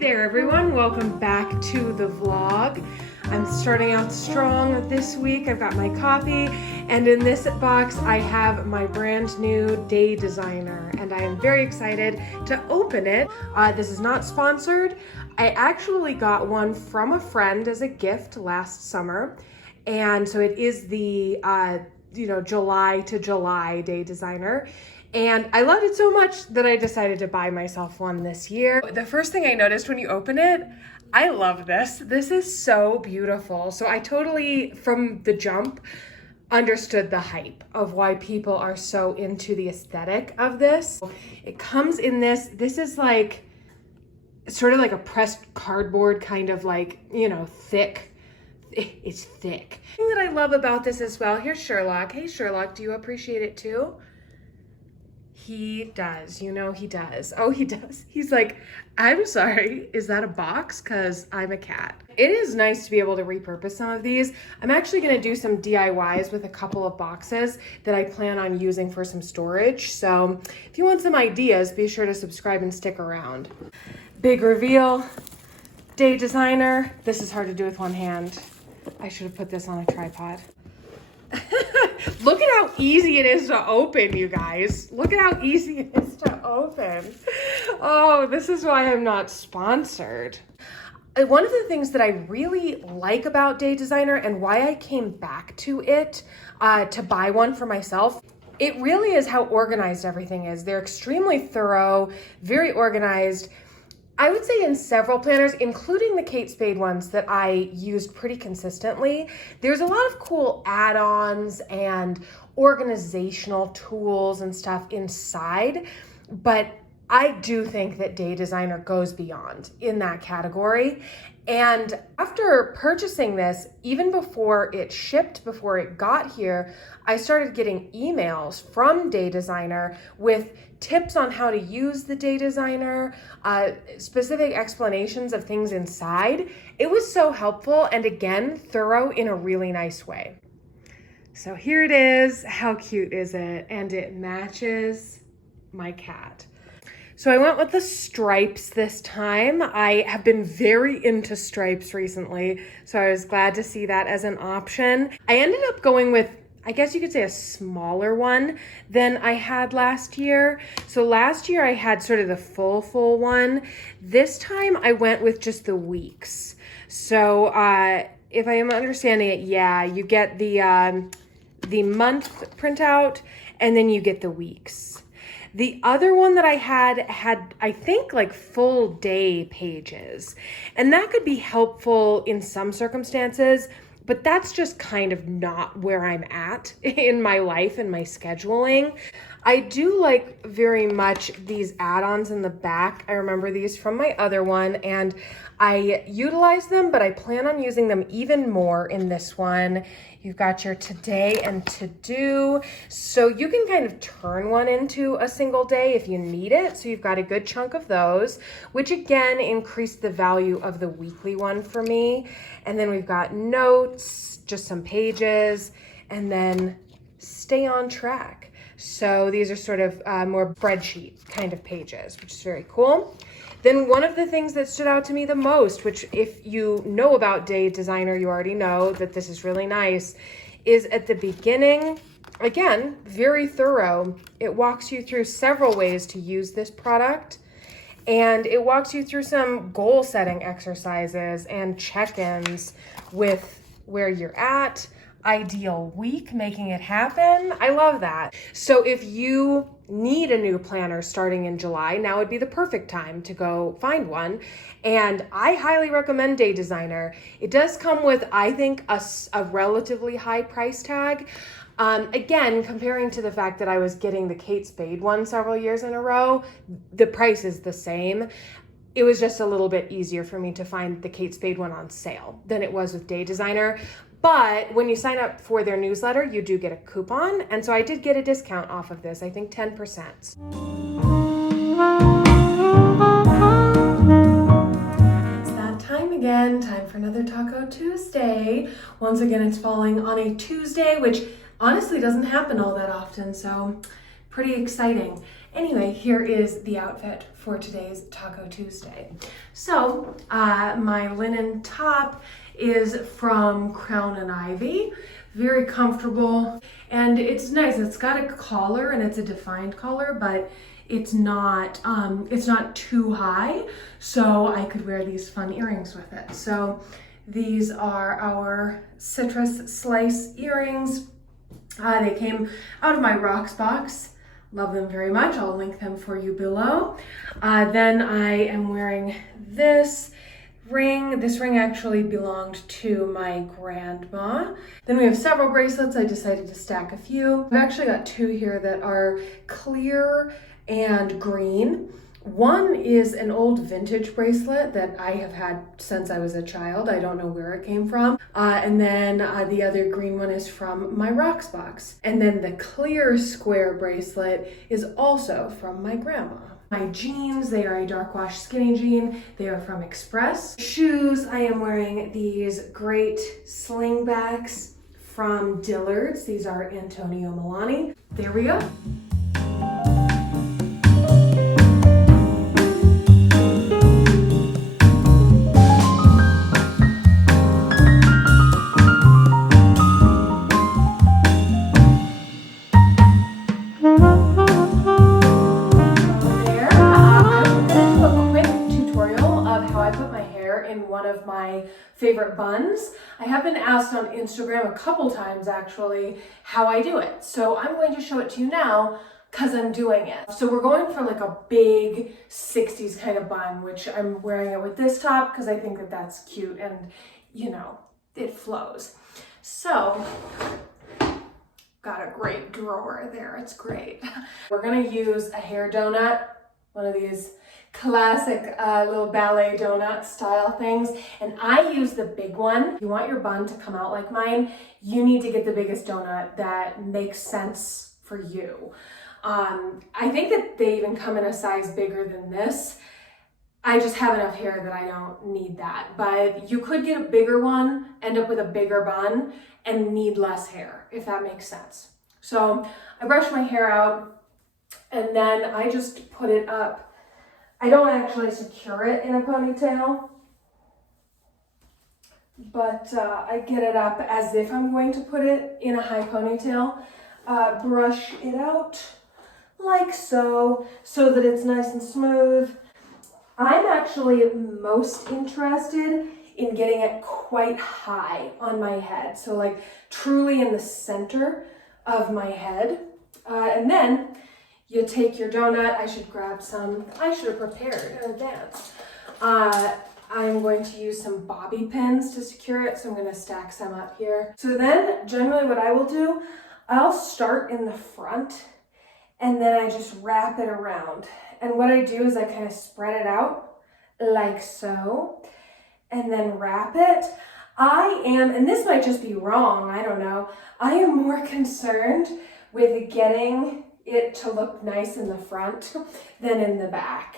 there everyone, welcome back to the vlog. I'm starting out strong this week. I've got my coffee, and in this box I have my brand new day designer, and I am very excited to open it. This is not sponsored. I actually got one from a friend as a gift last summer, and so it is the July to July day designer. And I loved it so much that I decided to buy myself one this year. The first thing I noticed when you open it, I love this. This is so beautiful. So I totally, from the jump, understood the hype of why people are so into the aesthetic of this. It comes in this is like, sort of like a pressed cardboard kind of like, thick. It's thick. The thing that I love about this as well, here's Sherlock. Hey Sherlock, do you appreciate it too? He does, he does. Oh, he does. He's like, I'm sorry, is that a box? Because I'm a cat. It is nice to be able to repurpose some of these. I'm actually gonna do some DIYs with a couple of boxes that I plan on using for some storage. So if you want some ideas, be sure to subscribe and stick around. Big reveal, day designer. This is hard to do with one hand. I should have put this on a tripod. Look at how easy it is to open, you guys. Look at how easy it is to open. Oh, this is why I'm not sponsored. One of the things that I really like about Day Designer and why I came back to it to buy one for myself, it really is how organized everything is. They're extremely thorough, very organized. I would say in several planners, including the Kate Spade ones that I used pretty consistently, there's a lot of cool add-ons and organizational tools and stuff inside, but I do think that Day Designer goes beyond in that category. And after purchasing this, even before it shipped, before it got here, I started getting emails from Day Designer with tips on how to use the Day Designer, specific explanations of things inside. It was so helpful and again, thorough in a really nice way. So here it is. How cute is it? And it matches my cat. So I went with the stripes this time. I have been very into stripes recently, so I was glad to see that as an option. I ended up going with, I guess you could say, a smaller one than I had last year. So last year I had sort of the full one. This time I went with just the weeks. So if I am understanding it, yeah, you get the month printout and then you get the weeks. The other one that I had I think like full day pages, and that could be helpful in some circumstances, but that's just kind of not where I'm at in my life and my scheduling. I do like very much these add-ons in the back. I remember these from my other one and I utilize them, but I plan on using them even more in this one. You've got your today and to do. So you can kind of turn one into a single day if you need it. So you've got a good chunk of those, which again increased the value of the weekly one for me. And then we've got notes, just some pages, and then stay on track. So these are sort of more spreadsheet kind of pages, which is very cool. Then one of the things that stood out to me the most, which if you know about Day Designer, you already know that this is really nice, is at the beginning, again, very thorough. It walks you through several ways to use this product, and it walks you through some goal setting exercises and check-ins with where you're at, ideal week, making it happen. I love that. So if you need a new planner starting in July, now would be the perfect time to go find one. And I highly recommend Day Designer. It does come with, I think, a relatively high price tag. Again, comparing to the fact that I was getting the Kate Spade one several years in a row, the price is the same. It was just a little bit easier for me to find the Kate Spade one on sale than it was with Day Designer. But when you sign up for their newsletter, you do get a coupon. And so I did get a discount off of this, I think 10%. It's that time again, time for another Taco Tuesday. Once again, it's falling on a Tuesday, which honestly doesn't happen all that often, so pretty exciting. Anyway, here is the outfit for today's Taco Tuesday. So my linen top is from Crown and Ivy. Very comfortable, and it's nice. It's got a collar, and it's a defined collar, but it's not too high, so I could wear these fun earrings with it. So these are our citrus slice earrings. They came out of my Rocksbox. Love them very much. I'll link them for you below. Then I am wearing this ring. This ring actually belonged to my grandma. Then we have several bracelets. I decided to stack a few. I've actually got two here that are clear and green. One is an old vintage bracelet that I have had since I was a child. I don't know where it came from. And then the other green one is from my Rocksbox. And then the clear square bracelet is also from my grandma. My jeans, they are a dark wash skinny jean. They are from Express. Shoes, I am wearing these great Slingbacks from Dillard's. These are Antonio Milani. There we go. Favorite buns. I have been asked on Instagram a couple times actually how I do it. So I'm going to show it to you now because I'm doing it. So we're going for like a big 60s kind of bun, which I'm wearing it with this top because I think that that's cute and, you know, it flows. So got a great drawer there. It's great. We're going to use a hair donut, one of these classic little ballet donut style things, and I use the big one. If you want your bun to come out like mine, you need to get the biggest donut that makes sense for you. I think that they even come in a size bigger than this. I just have enough hair that I don't need that, but you could get a bigger one, end up with a bigger bun, and need less hair, if that makes sense. So I brush my hair out, and then I just put it up. I don't actually secure it in a ponytail, but I get it up as if I'm going to put it in a high ponytail. Brush it out like so, so that it's nice and smooth. I'm actually most interested in getting it quite high on my head. So like truly in the center of my head. And then you take your donut. I should grab some. I should have prepared in advance. I'm going to use some bobby pins to secure it, so I'm going to stack some up here. So then, generally what I will do, I'll start in the front, and then I just wrap it around. And what I do is I kind of spread it out, like so, and then wrap it. And this might just be wrong, I don't know, I am more concerned with getting it to look nice in the front than in the back.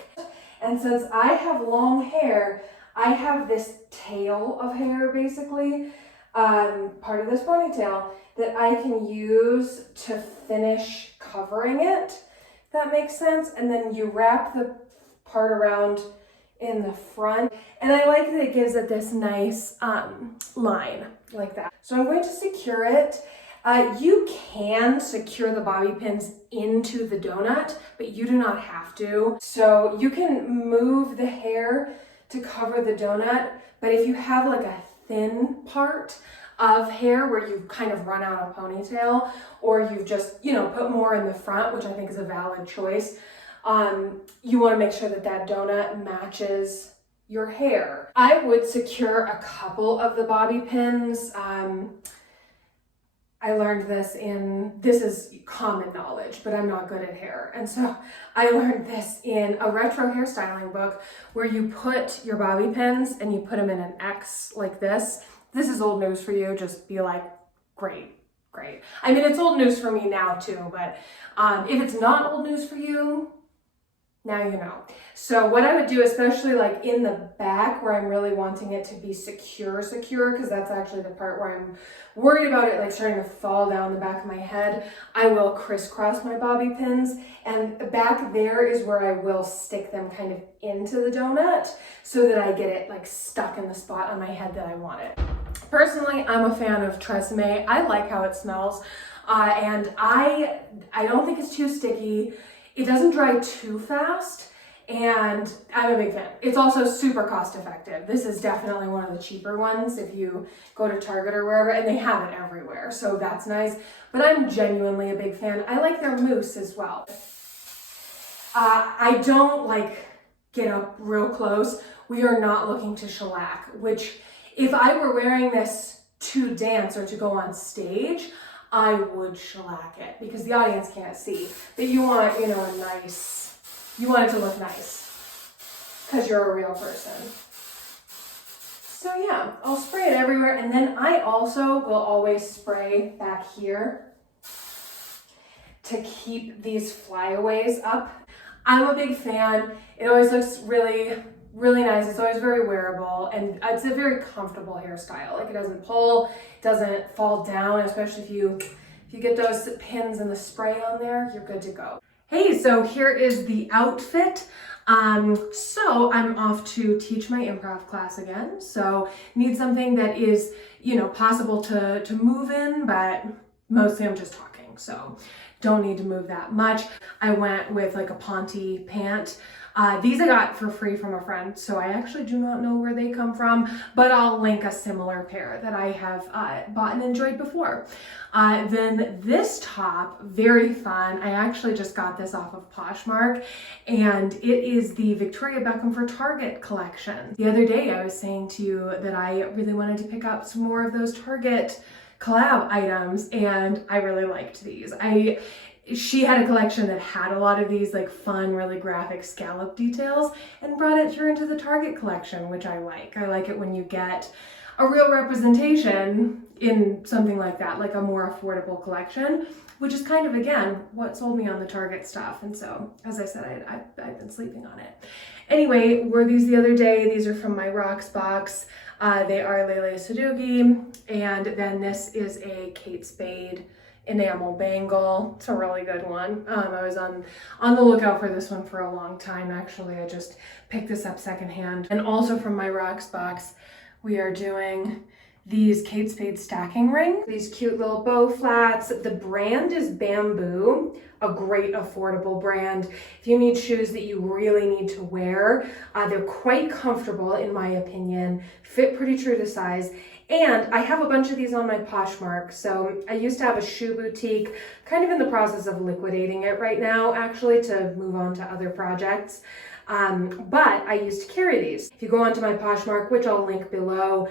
And since I have long hair, I have this tail of hair basically, part of this ponytail that I can use to finish covering it, if that makes sense. And then you wrap the part around in the front. And I like that it gives it this nice line like that. So I'm going to secure it. You can secure the bobby pins into the donut, but you do not have to. So you can move the hair to cover the donut, but if you have like a thin part of hair where you've kind of run out of ponytail, or you've just, put more in the front, which I think is a valid choice, you want to make sure that that donut matches your hair. I would secure a couple of the bobby pins. I learned this is common knowledge, but I'm not good at hair. And so I learned this in a retro hairstyling book where you put your bobby pins and you put them in an X like this. This is old news for you. Just be like, great. I mean, it's old news for me now too, but if it's not old news for you, Now you know. So what I would do, especially like in the back where I'm really wanting it to be secure, because that's actually the part where I'm worried about it like starting to fall down the back of my head, I will crisscross my bobby pins, and back there is where I will stick them kind of into the donut so that I get it like stuck in the spot on my head that I want it. Personally, I'm a fan of Tresemme. I like how it smells, and I don't think it's too sticky. It doesn't dry too fast, and I'm a big fan. It's also super cost effective. This is definitely one of the cheaper ones if you go to Target or wherever, and they have it everywhere, so that's nice. But I'm genuinely a big fan. I like their mousse as well. I don't like get up real close. We are not looking to shellac, which if I were wearing this to dance or to go on stage, I would shellac it because the audience can't see. But you want, you know, you want it to look nice because you're a real person. So yeah, I'll spray it everywhere. And then I also will always spray back here to keep these flyaways up. I'm a big fan. It always looks really, really nice. It's always very wearable, and it's a very comfortable hairstyle. Like, it doesn't pull, it doesn't fall down, especially if you get those pins and the spray on there, you're good to go. Hey, so here is the outfit. So I'm off to teach my improv class again. So need something that is, you know, possible to move in, but mostly I'm just talking. So don't need to move that much. I went with like a Ponte pant. These I got for free from a friend, so I actually do not know where they come from, but I'll link a similar pair that I have bought and enjoyed before. Then this top, very fun. I actually just got this off of Poshmark, and it is the Victoria Beckham for Target collection. The other day I was saying to you that I really wanted to pick up some more of those Target collab items, and I really liked these. She had a collection that had a lot of these like fun, really graphic scallop details and brought it through into the Target collection, which I like. I like it when you get a real representation in something like that, like a more affordable collection, which is kind of, again, what sold me on the Target stuff. And so, as I said, I've been sleeping on it. Anyway, wore these the other day. These are from my Rocksbox. They are Lele Sadoughi, and then this is a Kate Spade enamel bangle. It's a really good one. I was on the lookout for this one for a long time. Actually, I just picked this up secondhand. And also from my Rocksbox, we are doing these Kate Spade stacking rings. These cute little bow flats. The brand is Bamboo, a great affordable brand. If you need shoes that you really need to wear, they're quite comfortable in my opinion, fit pretty true to size. And I have a bunch of these on my Poshmark. So I used to have a shoe boutique, kind of in the process of liquidating it right now, actually, to move on to other projects. But I used to carry these. If you go onto my Poshmark, which I'll link below,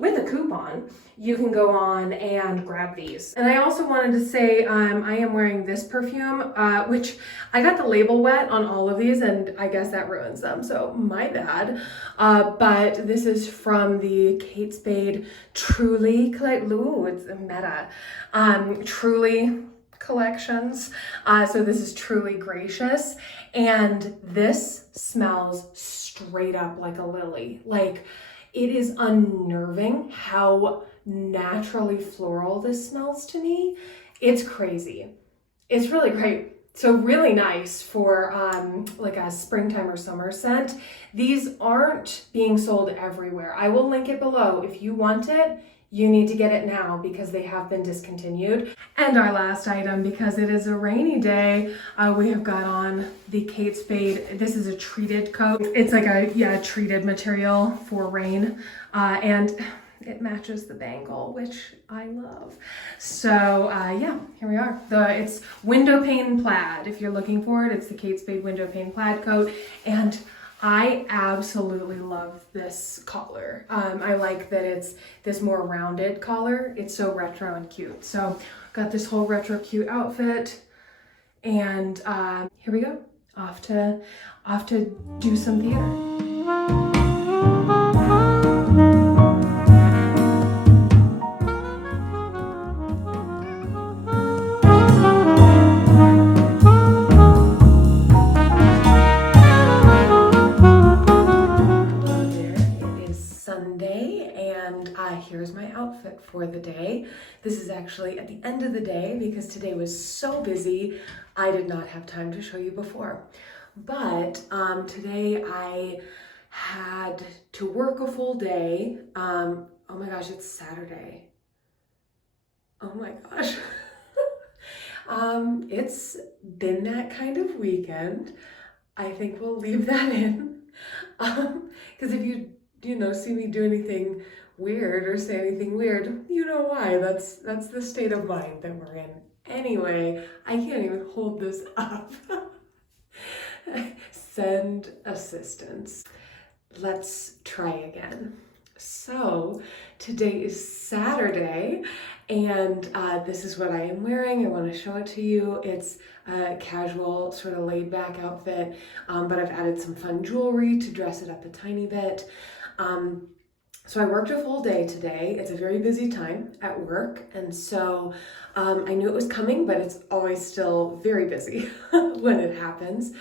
with a coupon, you can go on and grab these. And I also wanted to say I am wearing this perfume, which I got the label wet on all of these, and I guess that ruins them, so my bad. But this is from the Kate Spade Truly, ooh, it's a meta, Truly collections. So this is Truly Gracious, and this smells straight up like a lily. Like, it is unnerving how naturally floral this smells to me. It's crazy. It's really great. So really nice for like a springtime or summer scent. These aren't being sold everywhere. I will link it below. If you want it, you need to get it now because they have been discontinued. And our last item, because it is a rainy day, we have got on the Kate Spade. This is a treated coat. It's like a treated material for rain, and it matches the bangle, which I love. So yeah, here we are. It's window pane plaid. If you're looking for it, it's the Kate Spade window pane plaid coat, and I absolutely love this collar. I like that it's this more rounded collar. It's so retro and cute. So got this whole retro cute outfit, and here we go. Off to do some theater. here's my outfit for the day. This is actually at the end of the day because today was so busy, I did not have time to show you before. But today I had to work a full day. Oh my gosh, it's Saturday. Oh my gosh. It's been that kind of weekend. I think we'll leave that in. Because if you see me do anything weird or say anything weird, you know why. That's the state of mind that we're in. Anyway, I can't even hold this up. Send assistance. Let's try again. So today is Saturday, and this is what I am wearing. I want to show it to you. It's a casual, sort of laid back outfit, but I've added some fun jewelry to dress it up a tiny bit. So I worked a full day today. It's a very busy time at work, and so I knew it was coming, but it's always still very busy when it happens.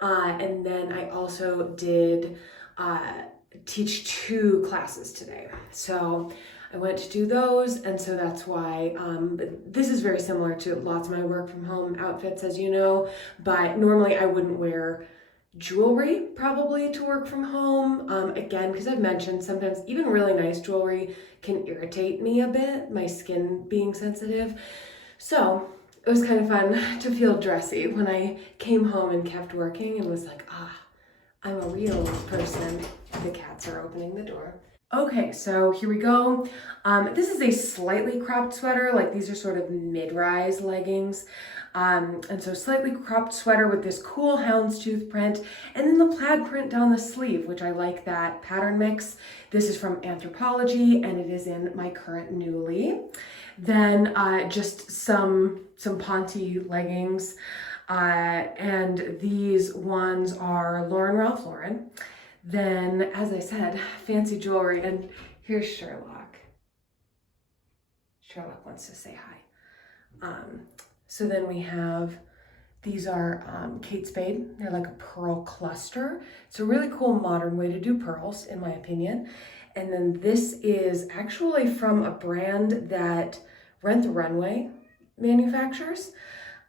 And then I also did teach 2 classes today. So I went to do those, and so that's why this is very similar to lots of my work from home outfits, as you know, but normally I wouldn't wear jewelry probably to work from home. Again, because I've mentioned sometimes even really nice jewelry can irritate me a bit, my skin being sensitive. So it was kind of fun to feel dressy when I came home and kept working and was like, I'm a real person. The cats are opening the door. Okay, so here we go. This is a slightly cropped sweater, like these are sort of mid-rise leggings. And so slightly cropped sweater with this cool houndstooth print, and then the plaid print down the sleeve, which I like that pattern mix. This is from Anthropologie, and it is in my current Newly. Then just some Ponte Leggings, and these ones are Ralph Lauren. Then, as I said, fancy jewelry, and here's Sherlock. Sherlock wants to say hi. So then we have, these are Kate Spade. They're like a pearl cluster. It's a really cool modern way to do pearls, in my opinion. And then this is actually from a brand that Rent the Runway manufactures.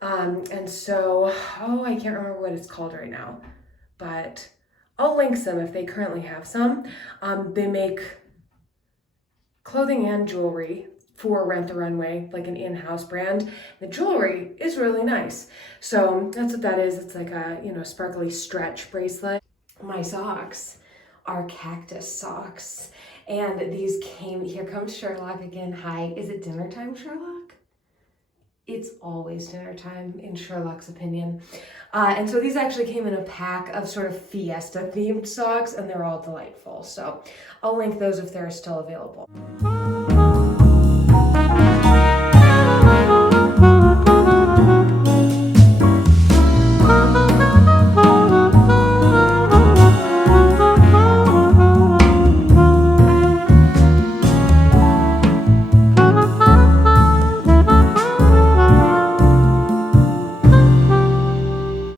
And so, I can't remember what it's called right now, but I'll link some if they currently have some. They make clothing and jewelry for Rent the Runway, like an in-house brand. The jewelry is really nice. So that's what that is. It's like a, sparkly stretch bracelet. My socks are cactus socks. And these came, here comes Sherlock again. Hi, is it dinner time, Sherlock? It's always dinner time, in Sherlock's opinion. And so these actually came in a pack of sort of fiesta-themed socks, and they're all delightful. So I'll link those if they're still available.